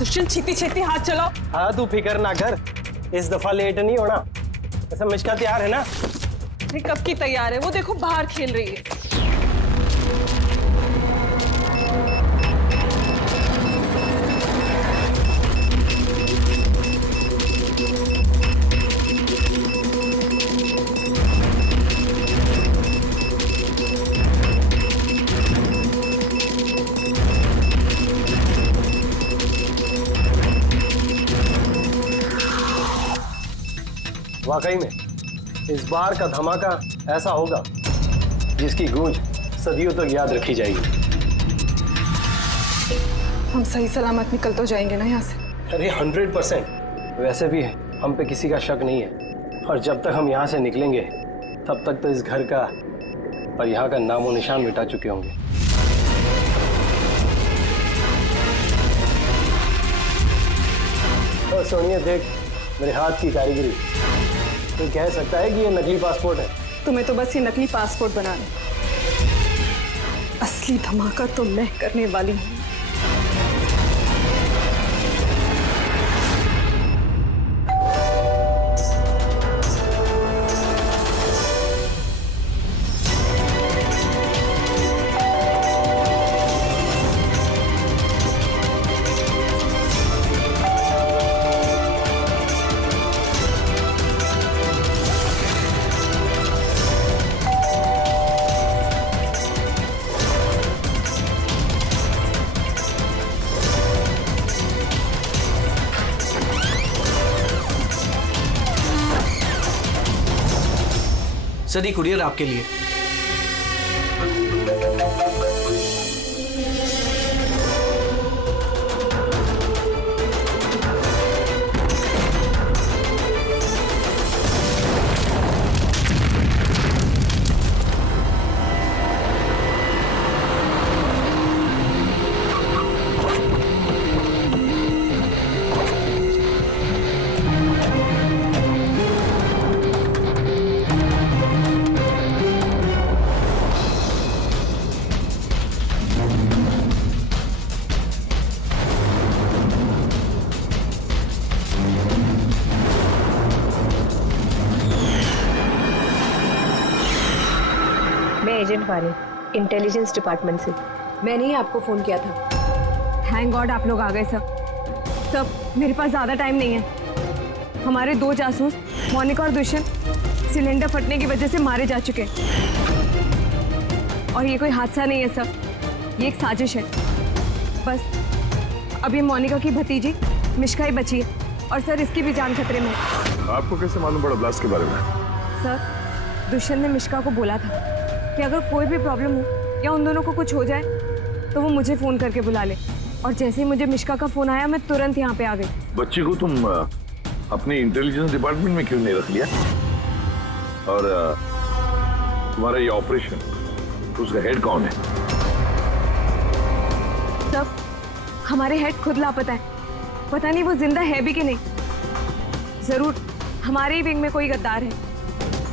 दुष्यंत छेती छेती हाथ चलाओ। हाँ तू फिक्र ना कर, इस दफा लेट नहीं होना। ऐसा मिष्का तैयार है ना? अरे कब की तैयार है, वो देखो बाहर खेल रही है। वाकई में इस बार का धमाका ऐसा होगा जिसकी गूंज सदियों तक याद रखी जाएगी। हम सही सलामत निकल तो जाएंगे ना यहाँ से? अरे 100%। वैसे भी हम पे किसी का शक नहीं है, और जब तक हम यहाँ से निकलेंगे तब तक तो इस घर का और यहाँ का नामो निशान मिटा चुके होंगे। और सोनिया देख मेरे हाथ की कारीगरी, तो कह सकता है कि ये नकली पासपोर्ट है। तुम्हें तो बस ये नकली पासपोर्ट बनाना है, असली धमाका तो मैं करने वाली हूँ। सर ये कुरियर आपके लिए। मैं एजेंट वानी, इंटेलिजेंस डिपार्टमेंट से। मैंने ही आपको फोन किया था। थैंक गॉड आप लोग आ गए सब। मेरे पास ज्यादा टाइम नहीं है। हमारे 2 जासूस मोनिका और दुष्यंत सिलेंडर फटने की वजह से मारे जा चुके हैं। और ये कोई हादसा नहीं है सर, ये एक साजिश है। बस अभी मोनिका की भतीजी मिष्का ही बची है, और सर इसकी भी जान खतरे में है। आपको कैसे मालूम पड़ा ब्लास्ट के बारे में? सर दुष्यंत ने मिष्का को बोला था कि अगर कोई भी प्रॉब्लम हो या उन दोनों को कुछ हो जाए तो वो मुझे फोन करके बुला ले। और जैसे ही मुझे मिष्का का फोन आया मैं तुरंत यहाँ पे आ गई। बच्ची को तुम अपने इंटेलिजेंस डिपार्टमेंट में क्यों नहीं रख लिया? और तुम्हारा ये ऑपरेशन, उसका हेड कौन है? सब हमारे हेड खुद लापता है, पता नहीं वो जिंदा है भी कि नहीं। जरूर हमारे ही विंग में कोई गद्दार है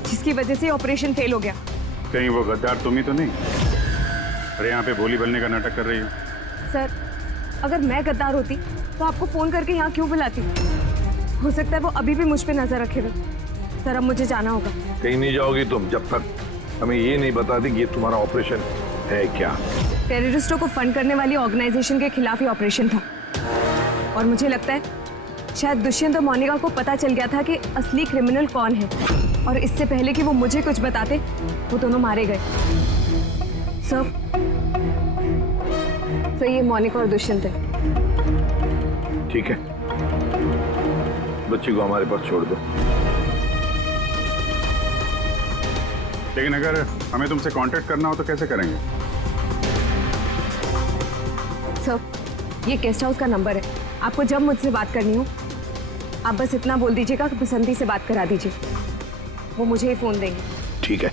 जिसकी वजह से ऑपरेशन फेल हो गया। कहीं वो गद्दार तुम ही तो नहीं? अरे यहाँ पे बोली बनने का नाटक कर रही हो। सर अगर मैं गद्दार होती तो आपको फोन करके यहाँ क्यों बुलाती? हो सकता है वो अभी भी मुझ पे नजर रखे हुए। सर अब मुझे जाना होगा। कहीं नहीं जाओगी तुम जब तक हमें ये नहीं बता दी कि ये तुम्हारा ऑपरेशन है क्या। टेररिस्टों को फंड करने वाली ऑर्गेनाइजेशन के खिलाफ ही ऑपरेशन था, और मुझे लगता है शायद दुष्यंत और मोनिका को पता चल गया था कि असली क्रिमिनल कौन है, और इससे पहले कि वो मुझे कुछ बताते वो दोनों मारे गए। सर ये मोनिका और दुष्यंत है। ठीक है, बच्ची को हमारे पास छोड़ दो। लेकिन अगर हमें तुमसे कांटेक्ट करना हो तो कैसे करेंगे? सर ये गेस्ट हाउस का नंबर है, आपको जब मुझसे बात करनी हो आप बस इतना बोल दीजिएगा कि बसंती से बात करा दीजिए, वो मुझे ही फोन देंगे। ठीक है।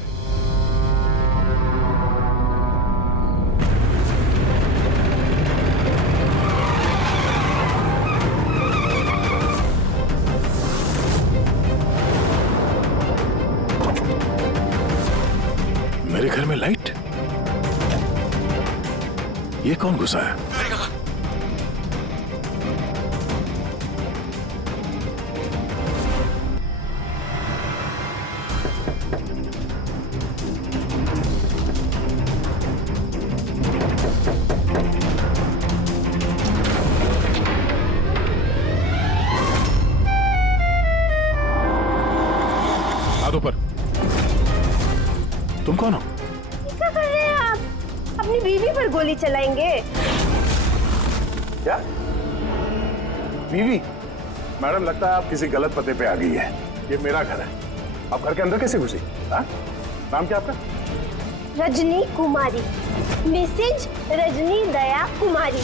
मेरे घर में लाइट? ये कौन घुसा है? गाड़ी चलाएंगे। क्या बीवी? मैडम लगता है आप किसी गलत पते पे आ गई है। ये मेरा घर है, आप घर के अंदर कैसे घुसी? हाँ? नाम क्या आपका? रजनी कुमारी, मिसेज रजनी दया कुमारी।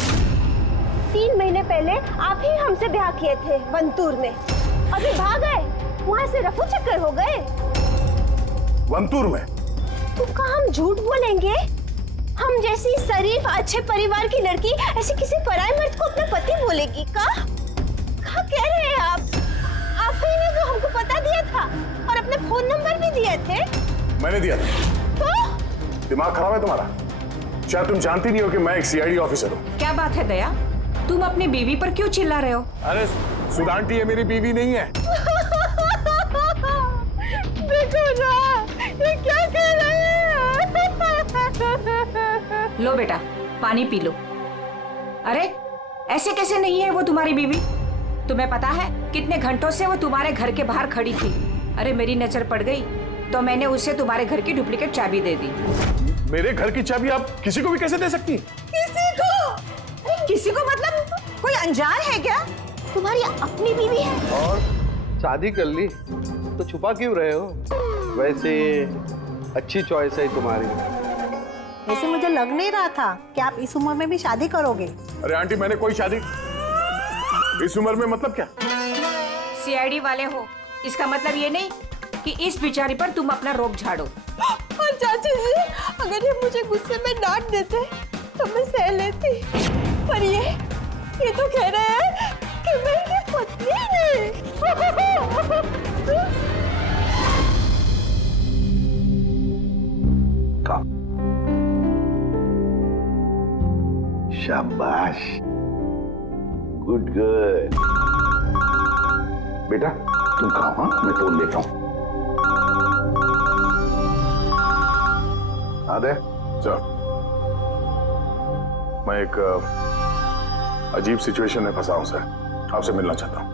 3 महीने पहले आप ही हमसे ब्याह किए थे वंतूर में, अभी भाग गए, वहां से रफू चक्कर हो गए। वंतूर में? तो क्या हम झूठ बोलेंगे? हम जैसी शरीफ अच्छे परिवार की लड़की ऐसे किसी पराये मर्द को अपना पति बोलेगी? क्या कह रहे हैं आप ही ने तो हमको पता दिया था और अपने फोन नंबर भी दिए थे। मैंने दिया था। तो दिमाग खराब है तुम्हारा? शायद तुम जानती नहीं हो कि मैं एक सीआईडी ऑफिसर हूँ। क्या बात है दया, तुम अपनी बीवी पर क्यों चिल्ला रहे हो? अरे सुधांटी ये मेरी बीवी नहीं है। देखो ना, ये क्या कह रहे हैं? लो बेटा पानी पी लो। अरे ऐसे कैसे नहीं है वो तुम्हारी बीवी? तुम्हें पता है कितने घंटों से वो तुम्हारे घर के बाहर खड़ी थी। अरे मेरी नजर पड़ गई तो मैंने उसे तुम्हारे घर की डुप्लीकेट चाबी दे दी। मेरे घर की चाबी आप किसी को भी कैसे दे सकती? किसी को मतलब कोई अनजान है क्या? तुम्हारी अपनी बीवी है। और शादी कर ली तो छुपा क्यों रहे हो? वैसे अच्छी चॉइस है तुम्हारी। वैसे मुझे लग नहीं रहा था कि आप इस उम्र में भी शादी करोगे। अरे आंटी मैंने कोई शादी इस उम्र में मतलब क्या? सीआईडी वाले हो, इसका मतलब ये नहीं कि इस बिचारी पर तुम अपना रोब झाड़ो। और चाची जी, अगर ये मुझे गुस्से में डांट देते तो मैं सह लेती, पर ये तो कह रहे हैं कि मैं इनकी पत्नी नहीं। शाबाश, गुड गर्ल। बेटा तुम कहाँ? हाँ मैं फोन लेता हूँ। आदे चल, मैं एक अजीब सिचुएशन में फंसा हूं सर, आपसे मिलना चाहता हूं।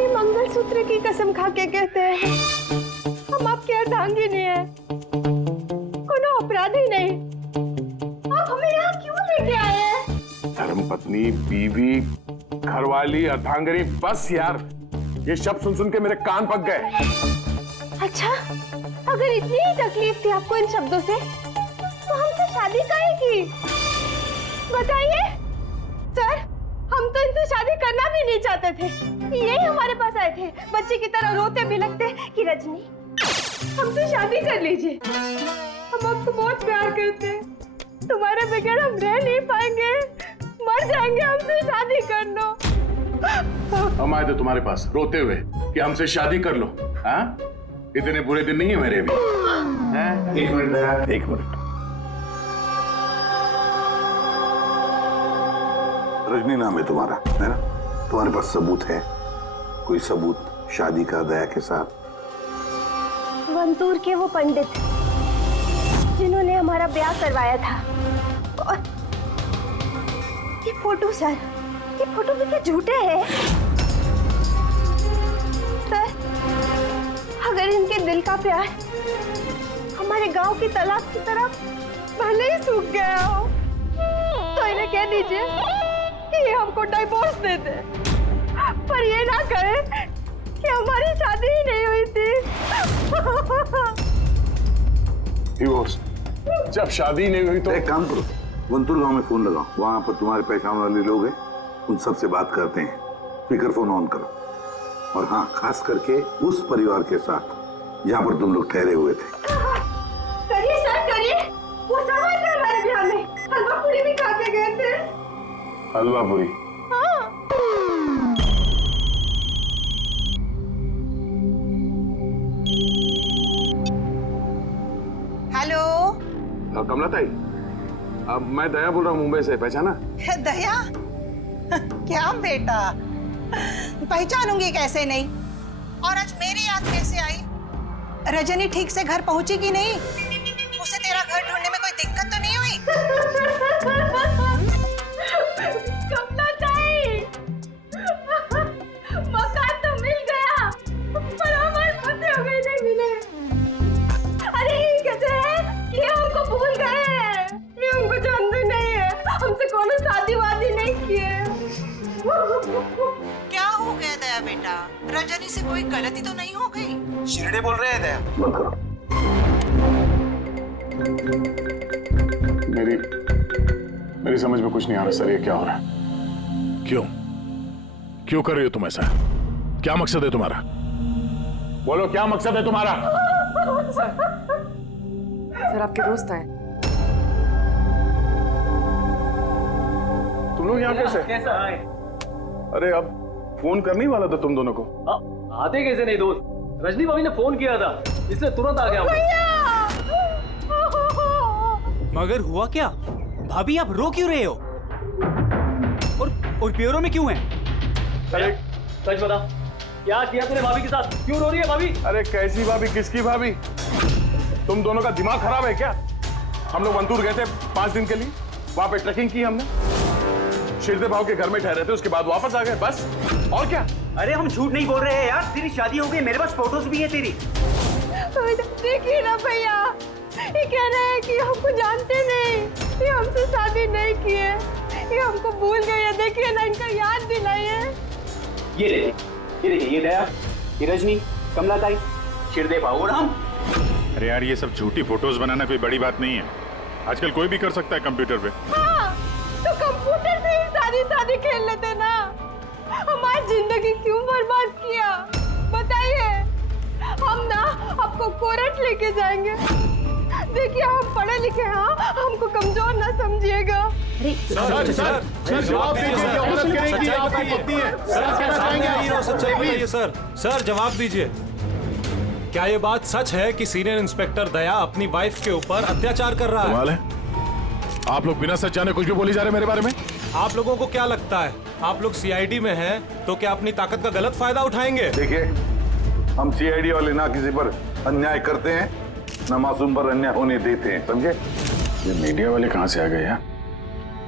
ये मंगलसूत्र की कसम खा के कहते हैं हम आपके अर्धांगी नहीं है, कोनो अपराधी नहीं। आप हमें यहाँ क्यों लेके आए हैं? धर्मपत्नी, बीवी, घरवाली, अर्धांगिनी, बस यार ये शब्द सुन सुन के मेरे कान पक गए। अच्छा, अगर इतनी ही तकलीफ थी आपको इन शब्दों से, तो हमसे शादी काहे की? बताइए सर, हम तो इनसे शादी करना भी नहीं चाहते थे। यही हमारे पास आए थे बच्चे की तरह रोते बिलखते कि रजनी हमसे शादी कर लीजिए, हम आपको बहुत प्यार करते हैं, तुम्हारे बगैर हम रह नहीं पाएंगे, मर जाएंगे, हमसे शादी कर लो। हम आए थे तुम्हारे पास रोते हुए कि हमसे शादी कर लो। हाँ, इतने बुरे दिन नहीं है मेरे भी। एक मिनट दया, एक मिनट। रजनी नाम है तुम्हारा, है ना? तुम्हारे पास सबूत है? कोई सबूत शादी का दया के साथ? वंतूर के वो पंडित जिन्होंने हमारा ब्याह करवाया था, और ये फोटो सर, ये फोटो भी क्या झूठे हैं? सर, अगर इनके दिल का प्यार हमारे गांव की तालाब की तरह भले ही सूख गया हो, तो इन्हें कह दीजिए कि ये हमको डिवोर्स दे दे, पर ये ना कहे कि हमारी शादी ही नहीं हुई थी। डिवोर्स? जब शादी नहीं हुई तो एक काम करो, वंतूर गांव में फोन लगाओ, वहां पर तुम्हारे पहचान वाले लोग हैं, उन सबसे बात करते हैं। स्पीकर फोन ऑन करो, और हाँ, खास करके उस परिवार के साथ जहाँ पर तुम लोग ठहरे हुए थे। करिए सर, करिए। वो सब आए थे हमारे ब्याह में, हलवा पूरी भी खा के गए थे। हलवा पूरी? हाँ। हेलो कमला ताई, अब मैं दया बोल रहा हूँ मुंबई से, पहचाना? दया? क्या बेटा, पहचानूंगी कैसे नहीं? और आज मेरी याद कैसे आई? रजनी ठीक से घर पहुंची कि नहीं? उसे तेरा घर ढूंढने में कोई दिक्कत तो नहीं हुई? कमला ताई, मकान तो मिल गया, पर हमारे पति हो गए नहीं मिले। से कोई गलती तो नहीं हो गई? शिरडे बोल रहे हैं दया। बंद करो। मेरी समझ में कुछ नहीं आ रहा सर, ये क्या हो रहा है? क्यों क्यों कर रही हो तुम ऐसा? क्या मकसद है तुम्हारा? बोलो, क्या मकसद है तुम्हारा? सर आपके दोस्त आए। तुम लोग यहाँ कैसे? कैसा आए? अरे अब फोन करने ही वाला था तुम दोनों को। आते कैसे नहीं दोस्त? रजनी भाभी ने फोन किया था, इसलिए तुरंत आ गया। मगर हुआ क्या? भाभी आप रो क्यों रहे हो? और प्योरो में क्यों हैं? अरे सच बता, क्या किया तूने भाभी के साथ? क्यों रो रही है भाभी? अरे कैसी भाभी, किसकी भाभी? तुम दोनों का दिमाग खराब है क्या? हम लोग वंतूर गए थे 5 दिन के लिए, वहां पे ट्रैकिंग की हमने, शिरदे भाव के घर में ठहरे थे, उसके बाद वापस आ गए, बस। और क्या? अरे हम झूठ नहीं बोल रहे हैं यार, तेरी शादी हो गई, मेरे पास फोटोज भी है तेरी। देखिए ना भैया, ये कह रहे हैं कि हमको जानते नहीं, ये हमसे शादी नहीं किए, ये हमको भूल गए हैं। देखिए ना, इनका याद दिलाइए। ये देखिए, ये दया, ये रजनी, कमला ताई, शिरदे भाऊ और हम। अरे यार, ये सब झूठी फोटोज बनाना कोई बड़ी बात नहीं है, आजकल कोई भी कर सकता है कंप्यूटर पे। हाँ, तो कंप्यूटर से ही शादी खेल लेते ना। हमारी जिंदगी क्यों बर्बाद किया बताइए? हम ना आपको कोर्ट लेके जाएंगे। देखिए हम पढ़े लिखे हैं, हमको कमजोर ना समझिएगा। सर जवाब दीजिए, औरत करेगी आपकी पत्नी है। सच्चाई बताइए सर। सर जवाब दीजिए, क्या ये बात सच है कि सीनियर इंस्पेक्टर दया अपनी वाइफ के ऊपर अत्याचार कर रहा है? कमाल है, आप लोग बिना सच जाने कुछ भी बोली जा रहे हैं मेरे बारे में। आप लोगों को क्या लगता है, आप लोग सीआईडी में हैं तो क्या अपनी ताकत का गलत फायदा उठाएंगे? देखिए, हम सीआईडी वाले ना किसी पर अन्याय करते हैं, ना मासूम पर अन्याय होने देते हैं, समझे? ये मीडिया वाले कहाँ से आ गए यार?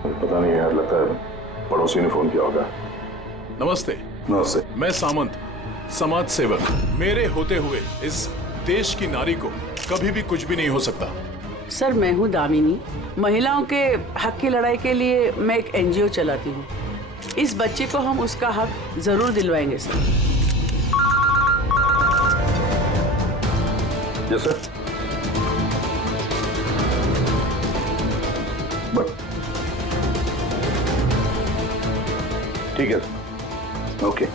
पता नहीं यार, लगता है पड़ोसी ने फोन किया होगा। नमस्ते। नमस्ते। मैं सामंत, समाज सेवक। मेरे होते हुए इस देश की नारी को कभी भी कुछ भी नहीं हो सकता। सर मैं हूँ दामिनी, महिलाओं के हक की लड़ाई के लिए मैं एक एनजीओ चलाती हूँ। इस बच्चे को हम उसका हक जरूर दिलवाएंगे सर। Yes sir. ठीक है सर, ओके।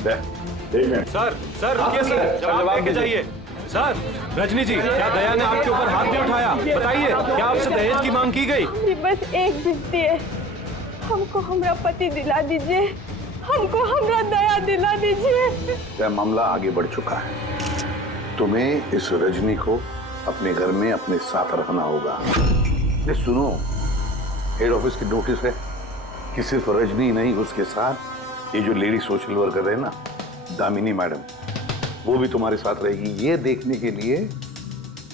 सर रुकिए सर, जवाब देके जाइए। सर रजनी जी, क्या दया ने आपके ऊपर हाथ नहीं उठाया? बताइए, क्या आपसे दहेज की मांग की गई? बस एक विनती है, हमको हमारा पति दिला दीजिए, हमको हमारा दया दिला दीजिए। यह मामला आगे बढ़ चुका है, तुम्हें इस रजनी को अपने घर में अपने साथ रखना होगा। सुनो, हेड ऑफिस की नोटिस है कि सिर्फ रजनी नहीं, उसके साथ ये जो लेडी सोशल वर्कर है ना, दामिनी मैडम, वो भी तुम्हारे साथ रहेगी, ये देखने के लिए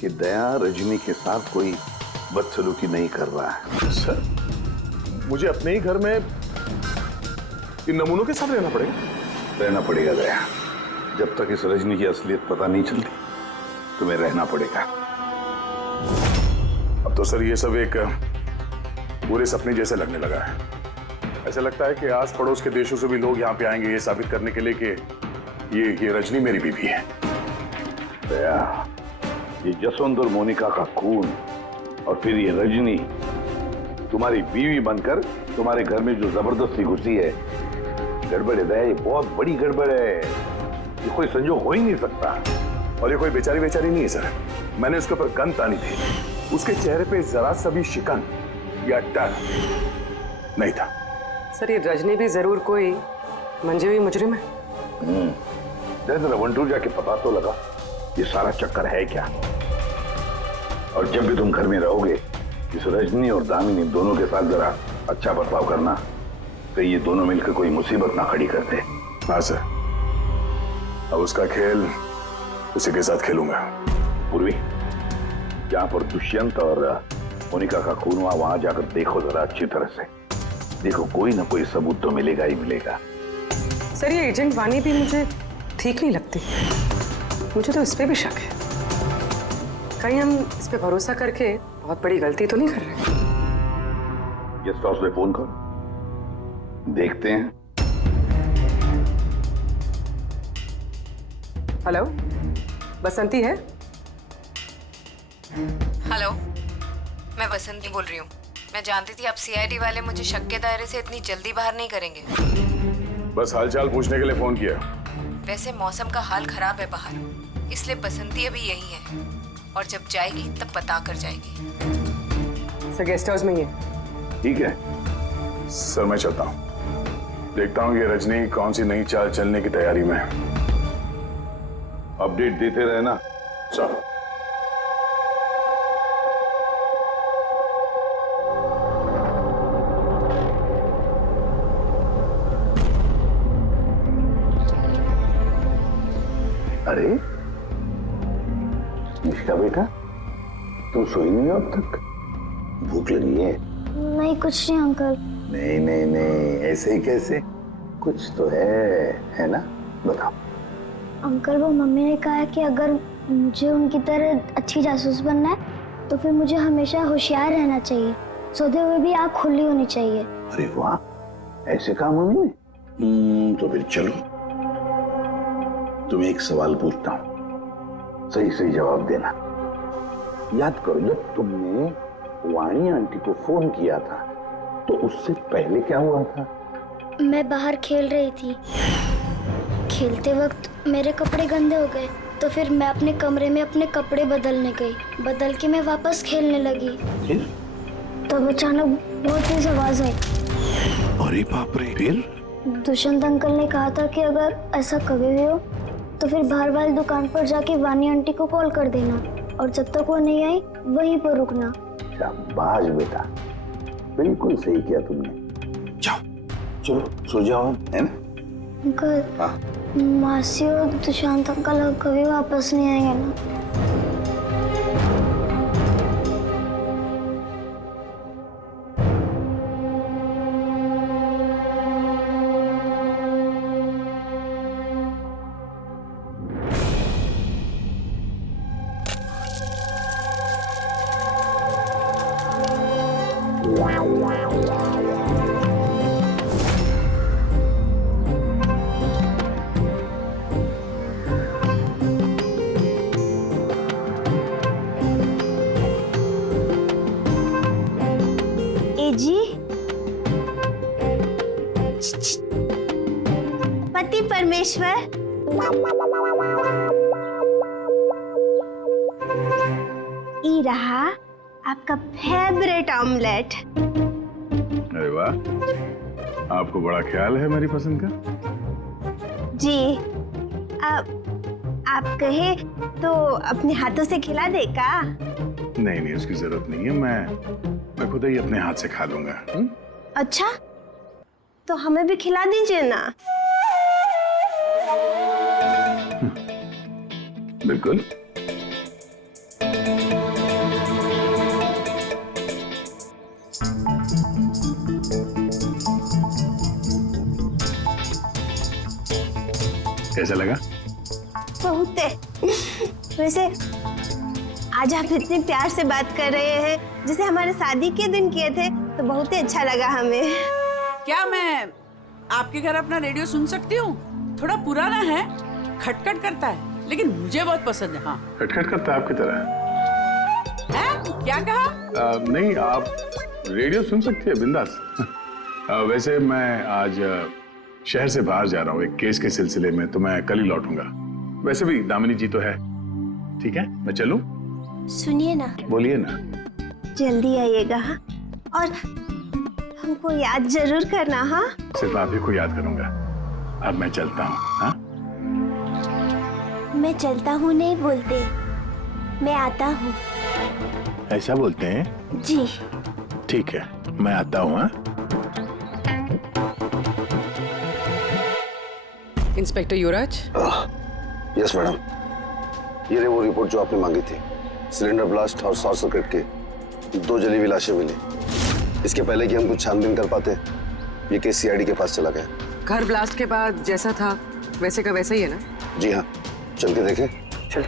कि दया रजनी के साथ कोई बदसलूकी नहीं कर रहा है। सर, मुझे अपने ही घर में इन नमूनों के साथ रहना पड़ेगा? रहना पड़ेगा दया, जब तक इस रजनी की असलियत पता नहीं चलती तुम्हें रहना पड़ेगा। अब तो सर ये सब एक पूरे सपने जैसे लगने लगा है। ऐसा लगता है कि आस पड़ोस के देशों से भी लोग यहाँ पे आएंगे ये साबित करने के लिए कि ये रजनी मेरी बीवी है। दया, ये जसवंत और मोनिका का खून और फिर ये रजनी तुम्हारी बीवी बनकर तुम्हारे घर में जो जबरदस्ती घुसी है, गड़बड़ है दया, ये बहुत बड़ी गड़बड़ है, ये कोई संजोग हो ही नहीं सकता। और ये कोई बेचारी नहीं है सर, मैंने उसके ऊपर गन तानी थी, उसके चेहरे पे जरा सा भी शिकन या डर नहीं था। सर ये रजनी भी जरूर कोई मंजे हुई मुजरिम है। जरा वंटूर जाके पता तो लगा ये सारा चक्कर है क्या। और जब भी तुम घर में रहोगे, इस रजनी और दामिनी दोनों के साथ जरा अच्छा बर्ताव करना, तो ये दोनों मिलकर कोई मुसीबत ना खड़ी करते। हाँ सर, अब उसका खेल उसी के साथ खेलूंगा। पूर्वी, जहाँ पर दुष्यंत और मोनिका का खून हुआ, वहां जाकर देखो जरा अच्छी तरह से, देखो कोई ना कोई सबूत तो मिलेगा ही मिलेगा। सर ये एजेंट वानी भी मुझे ठीक नहीं लगती, मुझे तो इस पे भी शक है। कहीं हम इस पे भरोसा करके बहुत बड़ी गलती तो नहीं कर रहे? गेस्ट हाउस में फोन करो, देखते हैं हेलो, बसंती है? हेलो, मैं बसंती बोल रही हूँ। मैं जानती थी आप सीआईडी वाले मुझे शक के दायरे से इतनी जल्दी बाहर नहीं करेंगे। बस हालचाल पूछने के लिए फोन किया। वैसे मौसम का हाल खराब है बाहर, इसलिए बसंती अभी यही है और जब जाएगी तब बता कर जाएगी। सर गेस्ट हाउस में ही है। ठीक है सर, मैं चलता हूँ। देखता हूँ ये रजनी कौन सी नई चाल चलने की तैयारी में है। अपडेट देते रहना। चलो। अरे निष्का बेटा, तुम सोई नहीं हो अब तक? भूख लगी है? नहीं कुछ नहीं अंकल। नहीं नहीं नहीं, ऐसे ही कैसे? कुछ तो है ना? बताओ। अंकल वो मम्मी ने कहा है कि अगर मुझे उनकी तरह अच्छी जासूस बनना है तो फिर मुझे हमेशा होशियार रहना चाहिए, सोते हुए भी आँख खुली होनी चाहिए। अरे वाह, ऐसे काम मम्मी ने? तो फिर चलो, तुम्हें एक सवाल पूछता हूँ, सही सही जवाब देना। याद करो, जब तुमने वाणी आंटी को फोन किया था तो उससे पहले क्या हुआ था? मैं बाहर खेल रही थी, खेलते वक्त मेरे कपड़े गंदे हो गए तो फिर मैं अपने कमरे में अपने कपड़े बदलने गई, बदल के मैं वापस खेलने लगी। फिर? तब अचानक बहुत तेज आवाज आई। अरे बाप रे, फिर? दुष्यंत अंकल ने कहा था कि अगर ऐसा कभी भी हो तो फिर बाहर वाली दुकान पर जाके वानी आंटी को कॉल कर देना और जब तक वो नहीं आई वहीं पर रुकना। शाबाश बेटा, बिल्कुल सही किया तुमने। जाओ, चलो सो जाओ, है ना? अंकल, हाँ? मासी और दुष्यंत अंकल कभी वापस नहीं आएंगे ना? जी पति परमेश्वर, ई रहा आपका फेवरेट ऑमलेट। अरे वाह, आपको बड़ा ख्याल है मेरी पसंद का। जी, आप कहे तो अपने हाथों से खिला दे का? नहीं नहीं, उसकी जरूरत नहीं है, मैं खुद ही अपने हाथ से खा लूंगा। अच्छा, तो हमें भी खिला दीजिए ना। बिल्कुल। कैसा लगा? बहुत है। वैसे आज आप इतने प्यार से बात कर रहे हैं जैसे हमारे शादी के दिन किए थे, तो बहुत ही अच्छा लगा हमें। क्या मैं आपके घर अपना रेडियो सुन सकती हूँ? थोड़ा पुराना है, खटखट करता है, लेकिन मुझे बहुत पसंद है। हाँ, खटखट करता है आपकी तरह। है? क्या कहा? नहीं, आप रेडियो सुन सकती है बिंदास। वैसे मैं आज शहर से बाहर जा रहा हूँ एक केस के सिलसिले में, तो मैं कल ही लौटूंगा। वैसे भी दामिनी जी तो है। ठीक है, मैं चलूं? सुनिए ना। बोलिए ना। जल्दी आइएगा और हमको याद जरूर करना। हाँ, सिर्फ आप ही को याद करूंगा। अब मैं चलता हूँ। हाँ, मैं चलता हूँ नहीं बोलते, मैं आता हूँ। ऐसा बोलते हैं? जी। ठीक है, मैं आता हूँ। हाँ? इंस्पेक्टर युवराज। यस मैडम, ये रही वो रिपोर्ट जो आपने मांगी थी। सिलेंडर ब्लास्ट और शॉर्ट सर्किट की 2 जली हुई लाशें मिली। इसके पहले कि हम कुछ छानबीन कर पाते, ये केस सीआईडी के पास चला गया। घर ब्लास्ट के बाद जैसा था वैसे का वैसा ही है ना? जी हाँ, चल के देखें। चल।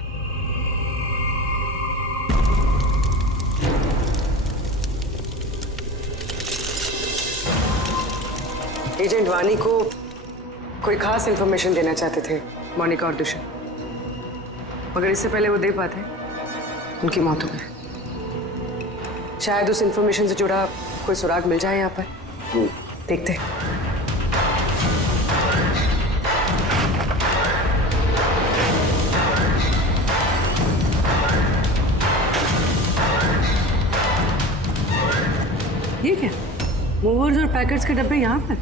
एजेंट वानी को कोई खास इंफॉर्मेशन देना चाहते थे मोनिका और दुष्यंत। मगर इससे पहले वो दे पाते उनकी मौत हो गई। शायद उस इंफॉर्मेशन से जुड़ा कोई सुराग मिल जाए यहाँ पर। देखते हैं। ये क्या? मूवर्स और पैकेट्स के डब्बे यहाँ पर?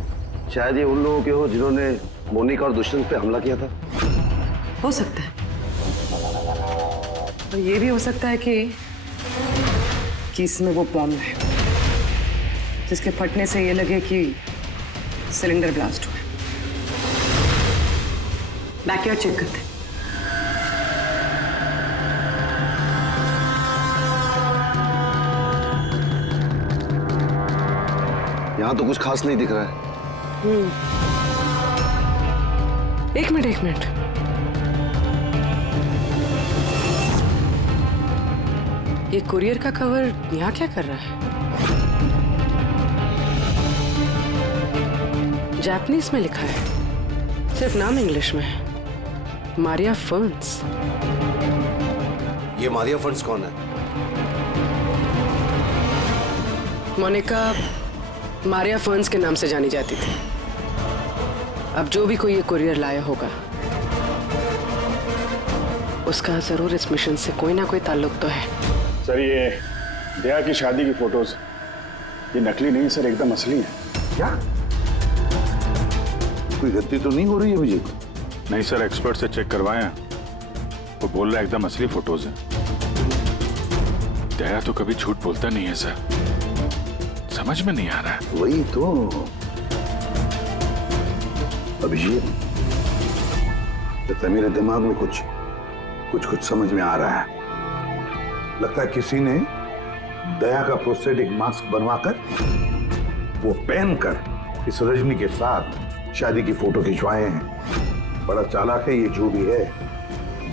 शायद ये उन लोगों के हो जिन्होंने मोनिका और दुष्यंत पे हमला किया था। हो सकता है। और ये भी हो सकता है कि इसमें वो बॉम्ब है जिसके फटने से ये लगे कि सिलेंडर ब्लास्ट हुआ। बैकयार्ड चेक करते हैं। यहाँ तो कुछ खास नहीं दिख रहा है। एक मिनट। ये कुरियर का कवर यहाँ क्या कर रहा है? जापानीज में लिखा है, सिर्फ नाम इंग्लिश में है, मारिया फर्न्स। ये मारिया फर्न्स कौन है? मोनिका मारिया फर्न्स के नाम से जानी जाती थी। अब जो भी कोई ये कुरियर लाया होगा उसका जरूर इस मिशन से कोई ना कोई ताल्लुक तो है। सर ये दया की शादी की फोटोज ये नकली नहीं सर, एकदम असली है। क्या? कोई गलती तो नहीं हो रही है अभिजीत? नहीं सर, एक्सपर्ट से चेक करवाए हैं, वो बोल रहा है एकदम असली फोटोज है। दया तो कभी झूठ बोलता नहीं है सर, समझ में नहीं आ रहा है। वही तो अभिजीत, लगता है मेरे दिमाग में कुछ समझ में आ रहा है। लगता है किसी ने दया का प्रोस्थेटिक मास्क बनवाकर वो पहनकर इस रजनी के साथ शादी की फोटो खिंचवाए हैं। बड़ा चालाक है ये जो भी है,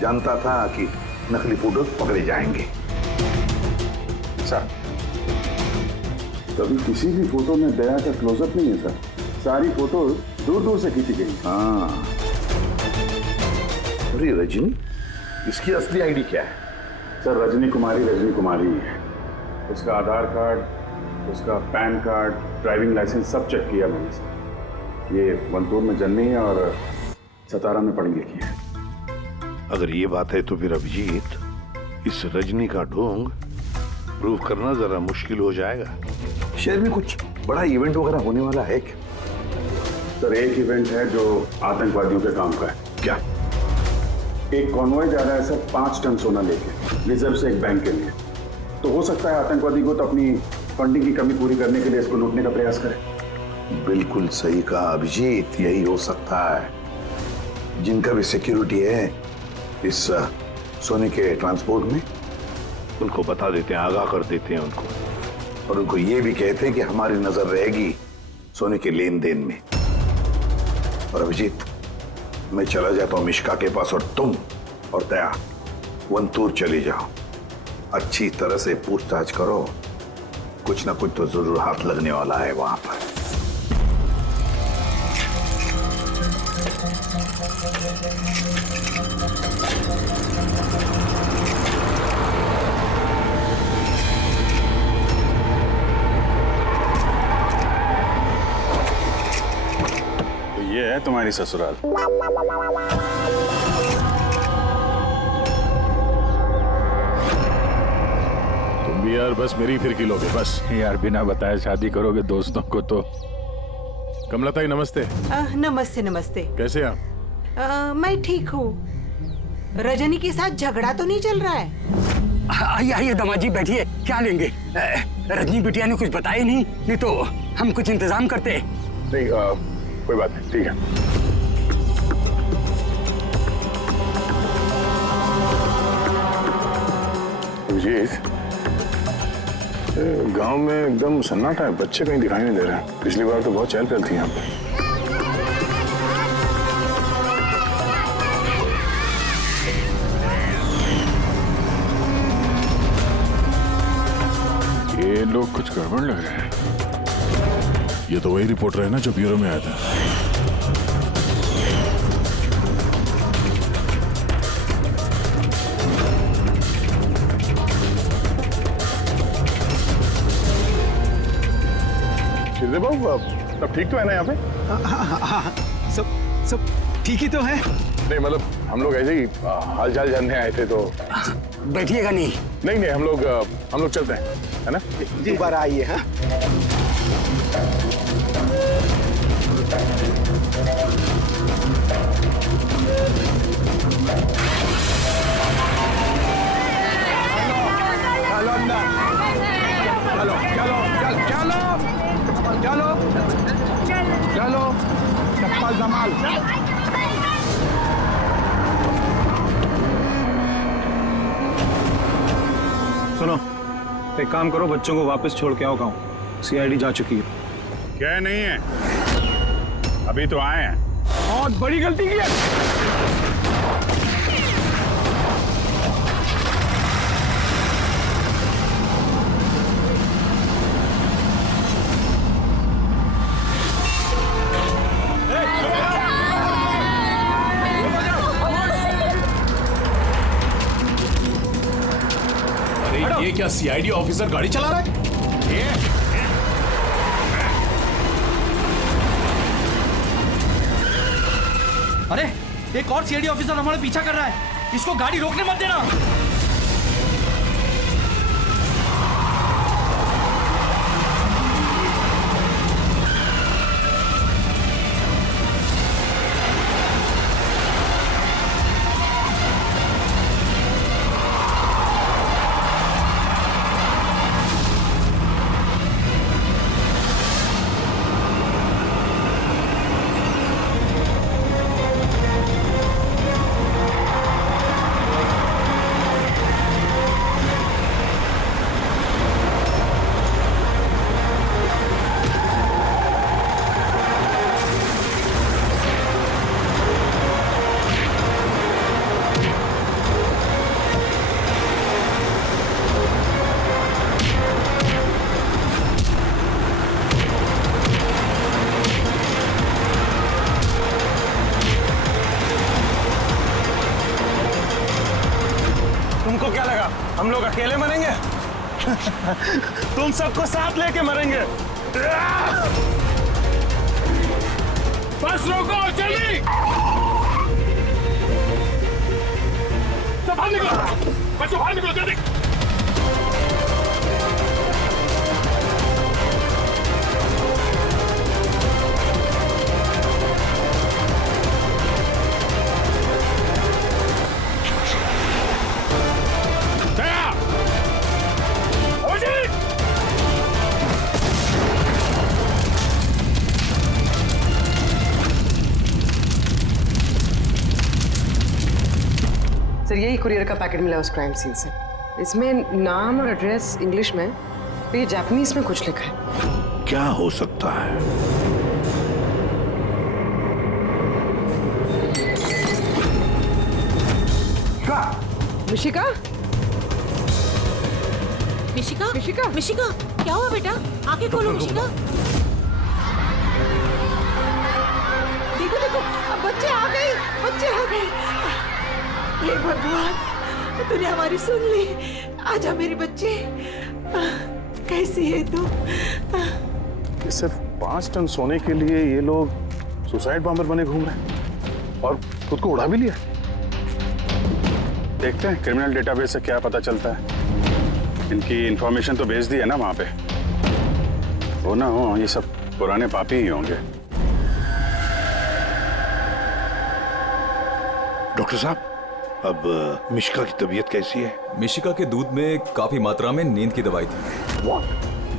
जानता था कि नकली फोटो पकड़े जाएंगे। सर कभी किसी भी फोटो में दया का क्लोजअप नहीं है सर, सारी फोटोज दूर से खींची गई। हाँ, अरे रजनी, इसकी असली आईडी क्या है? सर रजनी कुमारी है। उसका आधार कार्ड, उसका पैन कार्ड, ड्राइविंग लाइसेंस सब चेक किया मैंने सर। ये वंतूर में जन्मी है और सतारा में पढ़ी लिखी है। अगर ये बात है तो फिर अभिजीत, इस रजनी का ढोंग प्रूव करना जरा मुश्किल हो जाएगा। शहर में कुछ बड़ा इवेंट वगैरह होने वाला है क्या? सर एक इवेंट है जो आतंकवादियों के काम का है। क्या? एक कॉन्वॉय जा रहा है सर 5 टन सोना लेके रिजर्व से एक बैंक के लिए। तो हो सकता है आतंकवादी को तो अपनी फंडिंग की कमी पूरी करने के लिए इसको लूटने का प्रयास करें। बिल्कुल सही कहा अभिजीत, यही हो सकता है। जिनका भी सिक्योरिटी है इस सोने के ट्रांसपोर्ट में, उनको बता देते हैं, आगाह कर देते हैं उनको, और उनको ये भी कहते हैं कि हमारी नजर रहेगी सोने के लेन देन में। और अभिजीत, मैं चला जाता हूं मिश्का के पास और तुम और दया वंतूर चले जाओ। अच्छी तरह से पूछताछ करो, कुछ ना कुछ तो जरूर हाथ लगने वाला है वहां पर। तो ये है तुम्हारी ससुराल। तुम भी यार बस मेरी फिर किलोगे बस। यार बिना बताए शादी करोगे दोस्तों को तो। कमलताई नमस्ते। नमस्ते नमस्ते। कैसे आप? मैं ठीक हूँ। रजनी के साथ झगड़ा तो नहीं चल रहा है? आइए आइए दामाद जी बैठिए, क्या लेंगे? रजनी बिटिया ने कुछ बताया नहीं तो हम कुछ इंतजाम करते। नहीं कोई बात नहीं, ठीक है। गांव में एकदम सन्नाटा है, बच्चे कहीं दिखाई नहीं दे रहे हैं। पिछली बार तो बहुत चहल पहल थी यहाँ पे। ये लोग कुछ गड़बड़ लग रहे हैं। ये तो वही रिपोर्टर है ना जो ब्यूरो में आया था। शिरदे बाबू सब ठीक तो है ना यहाँ पे? हाँ, सब ठीक ही तो है। नहीं मतलब हम लोग ऐसे ही हाल चाल जानने आए थे तो। बैठिएगा नहीं? नहीं हम लोग चलते हैं, है ना? दोबारा आइए। हाँ चलो चप्पल संभाल। सुनो, एक काम करो, बच्चों को वापस छोड़ के आओ गाँव। सीआईडी जा चुकी है। क्या नहीं है, अभी तो आए हैं। बहुत बड़ी गलती की है। ये क्या सीआईडी ऑफिसर गाड़ी चला रहा है? अरे एक और सीआईडी ऑफिसर हमारा पीछा कर रहा है, इसको गाड़ी रोकने मत देना। तुमको क्या लगा हम लोग अकेले मरेंगे? तुम सबको साथ लेके मरेंगे। बस रोको, जल्दी सब बाहर निकलो, बच्चों बाहर निकलो जल्दी। सर यही कुरियर का पैकेट मिला उस क्राइम सीन से। इसमें नाम और एड्रेस इंग्लिश में, तो ये जापानीज में कुछ लिखा है। क्या हो सकता है? मिशिका? मिशिका? मिशिका? मिशिका? क्या हुआ बेटा? आंखें खोलो मिशिका। देखो देखो, अब बच्चे आ गए, बच्चे आ गए। हे भगवान, तूने हमारी सुन ली। आजा मेरे बच्चे, कैसी है तू? सिर्फ 5 टन सोने के लिए ये लोग सुसाइड बॉम्बर बने घूम रहे हैं और खुद को उड़ा भी लिया। देखते हैं क्रिमिनल डेटाबेस से क्या पता चलता है। इनकी इंफॉर्मेशन तो भेज दी है ना वहां पे। वो ना हो, ये सब पुराने पापी ही होंगे। डॉक्टर साहब, अब मिशिका की तबीयत कैसी है? मिशिका के दूध में काफी मात्रा में नींद की दवाई थी। What?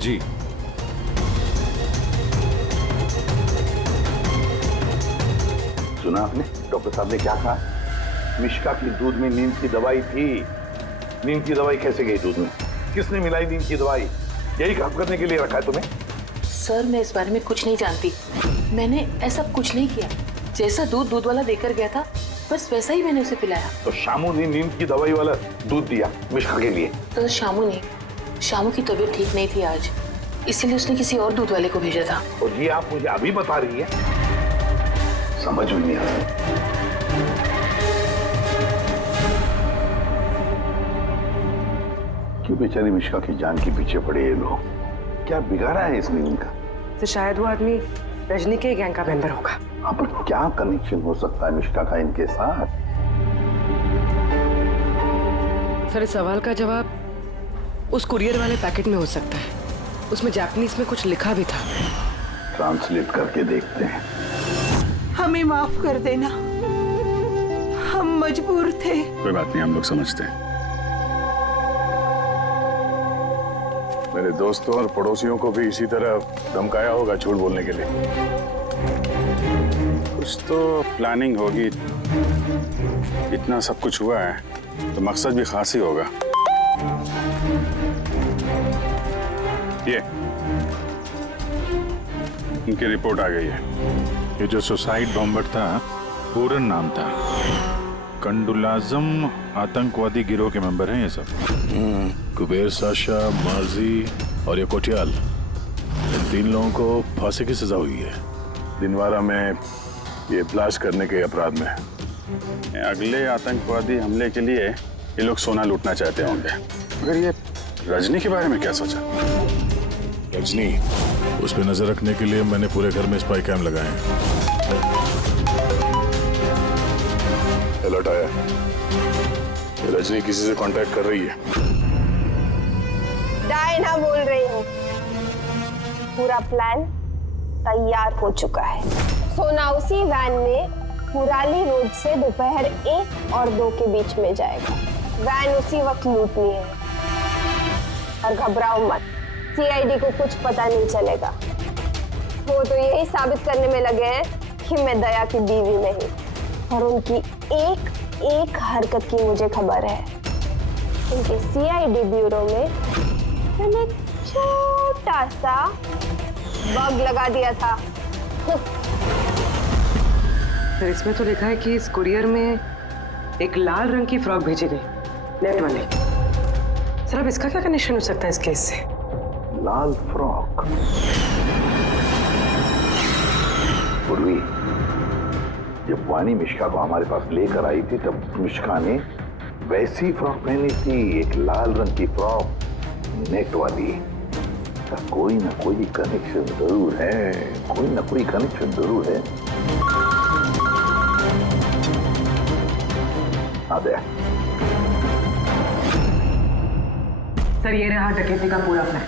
जी। सुना आपने डॉक्टर साहब ने क्या कहा? मिशिका की दूध में नींद की दवाई थी। नींद की दवाई कैसे गई दूध में? किसने मिलाई नींद की दवाई? यही काम करने के लिए रखा है तुम्हें? सर मैं इस बारे में कुछ नहीं जानती। मैंने ऐसा कुछ नहीं किया। जैसा दूध वाला देकर गया था बस वैसा ही मैंने उसे पिलाया। तो शामू ने नींद की दवाई वाला दूध दिया मिशिका के लिए? तो शामू की तबीयत ठीक नहीं थी आज, इसलिए उसने किसी और दूध वाले को भेजा था। और ये आप मुझे अभी बता रही है? समझ में नहीं आ रहा। क्यों बेचारी मिशिका की जान के पीछे पड़े ये लोग? क्या बिगाड़ा है इसने उनका? तो शायद वो आदमी रजनी के गैंग का मेंबर होगा। हाँ, पर क्या कनेक्शन हो सकता है मिश्का का इनके साथ? सर, इस सवाल का जवाब उस कुरियर वाले पैकेट में हो सकता है। उसमें जापानीज में कुछ लिखा भी था। ट्रांसलेट करके देखते हैं। हमें माफ कर देना, हम मजबूर थे। कोई बात नहीं, हम लोग समझते हैं। मेरे दोस्तों और पड़ोसियों को भी इसी तरह धमकाया होगा झूठ बोलने के लिए। कुछ तो प्लानिंग होगी। इतना सब कुछ हुआ है तो मकसद भी खास ही होगा। ये उनकी रिपोर्ट आ गई है। ये जो सुसाइड बॉम्बर था, पूरन नाम था। कंडुलाजम आतंकवादी गिरोह के मेंबर हैं ये सब। कुबेर साशा, माजी और ये कोटियाल, इन 3 लोगों को फांसी की सजा हुई है दिनवारा में ये ब्लास्ट करने के अपराध में। अगले आतंकवादी हमले के लिए ये लोग सोना लूटना चाहते होंगे। मगर ये रजनी के बारे में क्या सोचा? रजनी, उस पर नजर रखने के लिए मैंने पूरे घर में स्पाई कैम लगाए हैं। अलर्ट आया, ये रजनी किसी से कांटेक्ट कर रही है। डायना बोल रही हूँ। पूरा प्लान तैयार हो चुका है। सोना उसी वैन में मुराली रोड से दोपहर 1 और 2 के बीच में जाएगा। वैन उसी वक्त लूटनी है। और घबराओ मत, सीआईडी को कुछ पता नहीं चलेगा। वो तो यही साबित करने में लगे हैं कि मैं दया की बीवी नहीं। और उनकी एक हरकत की मुझे खबर है। उनके सीआईडी ब्यूरो में मैंने छोटा सा बग लगा दिया था। सर, इसमें तो लिखा है कि इस कुरियर में एक लाल रंग की फ्रॉक भेजी गई, नेट वाली। सर, अब इसका क्या कनेक्शन हो सकता है इस केस से? लाल फ्रॉक? पूर्वी, जब वानी मिश्का को हमारे पास लेकर आई थी तब मिश्का ने वैसी फ्रॉक पहनी थी, एक लाल रंग की फ्रॉक, नेट वाली। कोई ना कोई कनेक्शन जरूर है, कोई ना कोई कनेक्शन जरूर है। सर, ये रहा डकैती का पूरा प्लान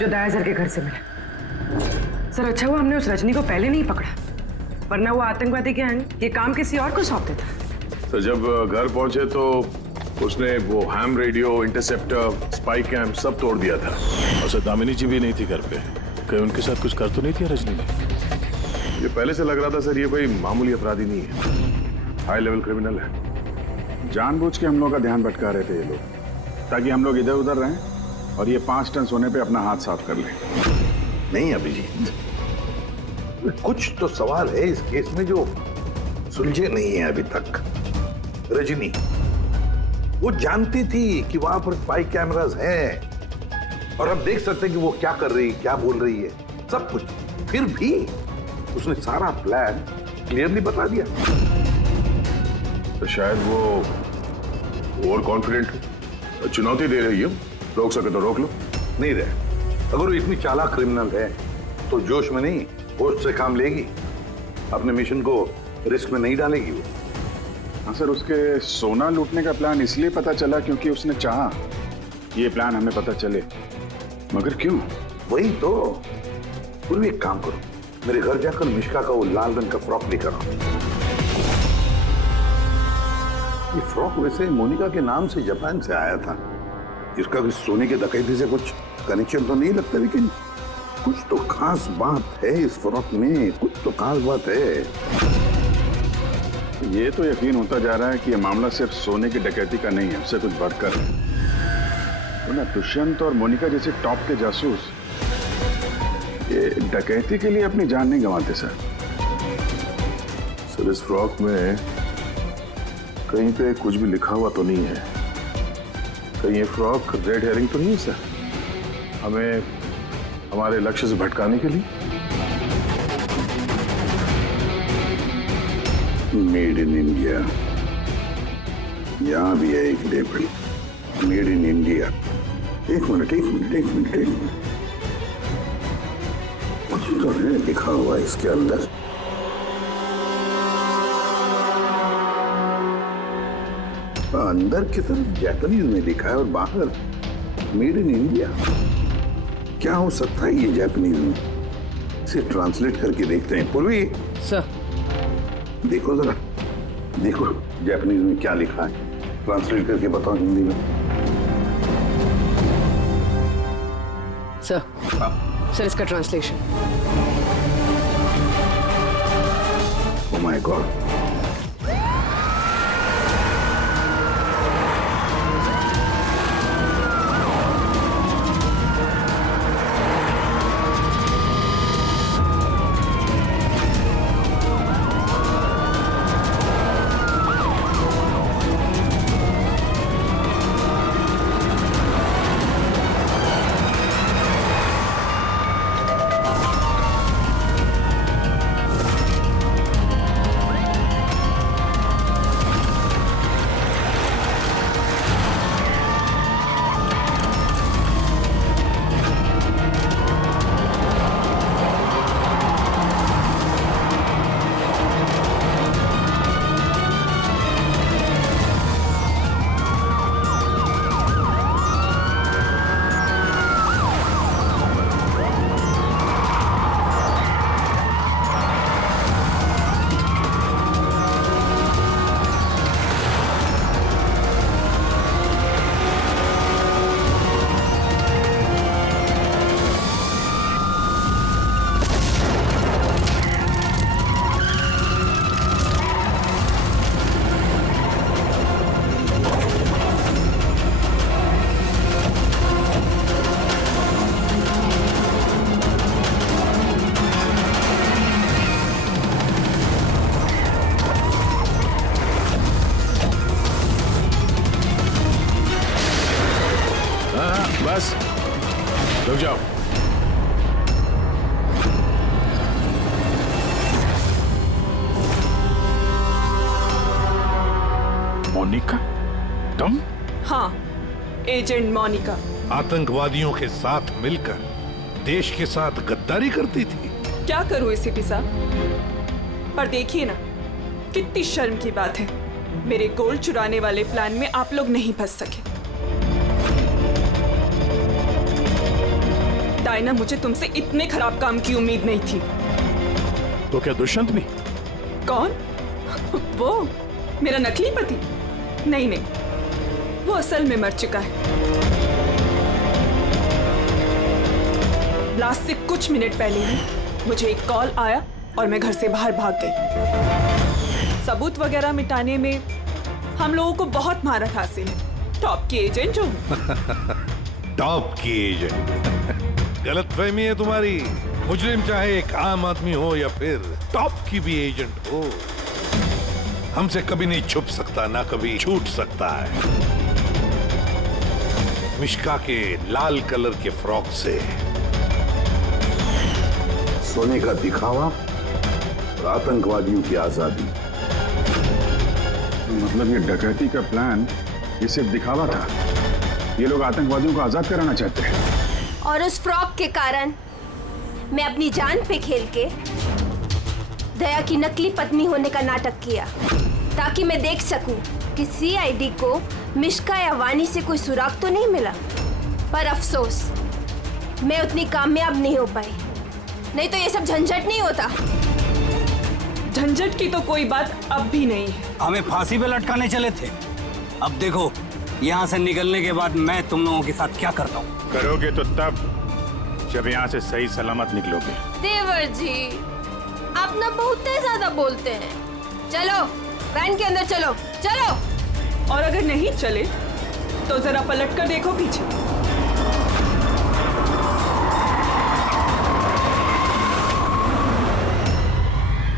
जो दया सर के घर से मिला। सर, अच्छा हुआ हमने उस रजनी को पहले नहीं पकड़ा, वरना वो आतंकवादी गैंग ये काम किसी और को सौंप देता। तो जब घर पहुंचे तो उसने वो ham radio, interceptor, spy camp सब तोड़ दिया था। और दामिनी जी भी नहीं थी घर पे। कहीं उनके साथ कुछ कर तो नहीं थी रजनी ने? ये पहले से लग रहा था सर, ये कोई मामूली अपराधी नहीं है, हाई लेवल क्रिमिनल है। जानबूझ के हम लोग का ध्यान भटका रहे थे ये लोग, ताकि हम लोग इधर उधर रहें और ये 5 टन सोने पे अपना हाथ साफ कर लें। नहीं अभिजीत, कुछ तो सवाल है इस केस में जो सुलझे नहीं है अभी तक। रजनी वो जानती थी कि वहां पर स्पाई कैमरास हैं और हम देख सकते हैं कि वो क्या कर रही है, क्या बोल रही है, सब कुछ। फिर भी उसने सारा प्लान क्लियरली बता दिया। तो शायद वो ओवर कॉन्फिडेंट है, चुनौती दे रही है। रोक सके तो रोक लो। नहीं रहे, अगर वो इतनी चालाक क्रिमिनल है तो जोश में नहीं, होश से काम लेगी। अपने मिशन को रिस्क में नहीं डालेगी वो। हाँ सर, उसके सोना लूटने का प्लान इसलिए पता चला क्योंकि उसने चाहा ये प्लान हमें पता चले। मगर क्यों? वही तो। पूर्वी एक काम करो, मेरे घर जाकर मिश्का का वो लाल रंग का फ्रॉक लेकर आओ। ये फ्रॉक वैसे मोनिका के नाम से जापान से आया था। इसका भी सोने के डकैती से कुछ कनेक्शन तो नहीं लगता, लेकिन कुछ तो खास बात है इस फ्रॉक में, कुछ तो खास बात है। ये तो यकीन होता जा रहा है कि ये मामला सिर्फ सोने की डकैती का नहीं है, उससे कुछ बढ़कर है। तो ना दुष्यंत और मोनिका जैसे टॉप के जासूस ये डकैती के लिए अपनी जान नहीं गंवाते सर। सर, इस फ्रॉक में कहीं पे कुछ भी लिखा हुआ तो नहीं है? कहीं ये फ्रॉक रेड हेरिंग तो नहीं है सर, हमें हमारे लक्ष्य से भटकाने के लिए? मेड इन इंडिया, यहां भी है एक लेबल, मेड इन इंडिया। एक मिनट। तो है लिखा हुआ इसके अंदर। अंदर की तरफ जापानीज में लिखा है और बाहर मेड इन इंडिया। क्या हो सकता है ये जापानीज में? इसे ट्रांसलेट करके देखते हैं। पूर्वी सर, देखो जरा, देखो जापानीज में क्या लिखा है, ट्रांसलेट करके बताओ हिंदी में। सर इसका ट्रांसलेशन। Oh my God. बस रुक जाओ। मोनिका, तुम? हाँ, एजेंट मोनिका। आतंकवादियों के साथ मिलकर देश के साथ गद्दारी करती थी। क्या करूं एसीपी साहब, पर देखिए ना, कितनी शर्म की बात है, मेरे गोल्ड चुराने वाले प्लान में आप लोग नहीं फंस सके। डायना, मुझे तुमसे इतने खराब काम की उम्मीद नहीं थी। तो क्या दुष्यंत नहीं? कौन? वो मेरा नकली पति? नहीं नहीं, वो असल में मर चुका है। ब्लास्ट से कुछ मिनट पहले ही मुझे एक कॉल आया और मैं घर से बाहर भाग गई। सबूत वगैरह मिटाने में हम लोगों को बहुत महारत हासिल है। टॉप की एजेंट हूँ। टॉप की एजेंट? गलतफहमी है तुम्हारी। मुजरिम चाहे एक आम आदमी हो या फिर टॉप की भी एजेंट हो, हमसे कभी नहीं छुप सकता, ना कभी छूट सकता है। मिश्का के लाल कलर के फ्रॉक से सोने का दिखावा और आतंकवादियों की आजादी। मतलब ये डकैती का प्लान ये सिर्फ दिखावा था? ये लोग आतंकवादियों को आजाद कराना चाहते हैं। और उस फ्रॉक के कारण मैं अपनी जान पे खेल के दया की नकली पत्नी होने का नाटक किया, ताकि मैं देख सकूं कि सीआईडी को मिश्का या वानी से कोई सुराग तो नहीं मिला। पर अफसोस, मैं उतनी कामयाब नहीं हो पाई, नहीं तो ये सब झंझट नहीं होता। झंझट की तो कोई बात अब भी नहीं है। हमें फांसी पे लटकाने चले थे, अब देखो यहाँ से निकलने के बाद मैं तुम लोगों के साथ क्या करता हूँ। करोगे तो तब जब यहाँ से सही सलामत निकलोगे। देवर जी, आप ना बहुत ज्यादा बोलते हैं। चलो वैन के अंदर चलो, चलो। और अगर नहीं चले तो जरा पलट कर देखो पीछे।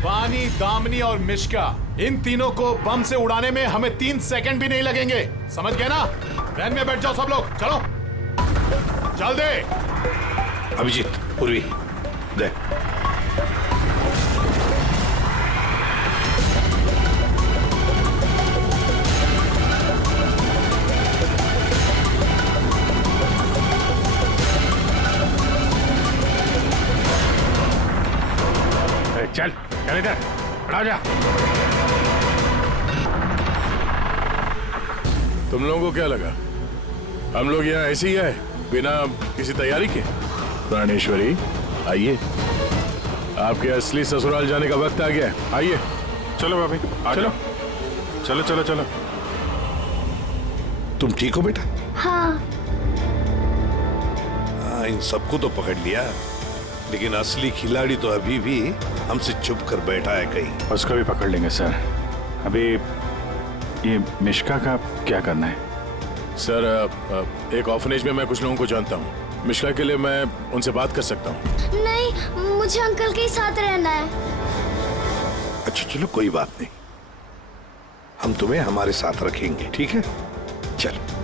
वानी, दामिनी और मिश्का, इन तीनों को बम से उड़ाने में हमें 3 सेकंड भी नहीं लगेंगे। समझ गए ना? वैन में बैठ जाओ सब लोग, चलो चल दे। अभिजीत, पूर्वी दे। चल इधर, खड़ा जा। तुम लोगों को क्या लगा हम लोग यहाँ ऐसे ही आए बिना किसी तैयारी के? प्राणेश्वरी आइए, आपके असली ससुराल जाने का वक्त आ गया है। आइए। चलो भाभी, चलो चलो चलो चलो। तुम ठीक हो बेटा? हाँ। हाँ, इन सबको तो पकड़ लिया, लेकिन असली खिलाड़ी तो अभी भी हमसे छुप कर बैठा है कहीं। उसको भी पकड़ लेंगे सर। अभी ये मिश्का का क्या करना है? सर, एक ऑर्फनेज में मैं कुछ लोगों को जानता हूँ। मिश्का के लिए मैं उनसे बात कर सकता हूँ। नहीं, मुझे अंकल के साथ रहना है। अच्छा चलो, कोई बात नहीं, हम तुम्हें हमारे साथ रखेंगे, ठीक है? चलो।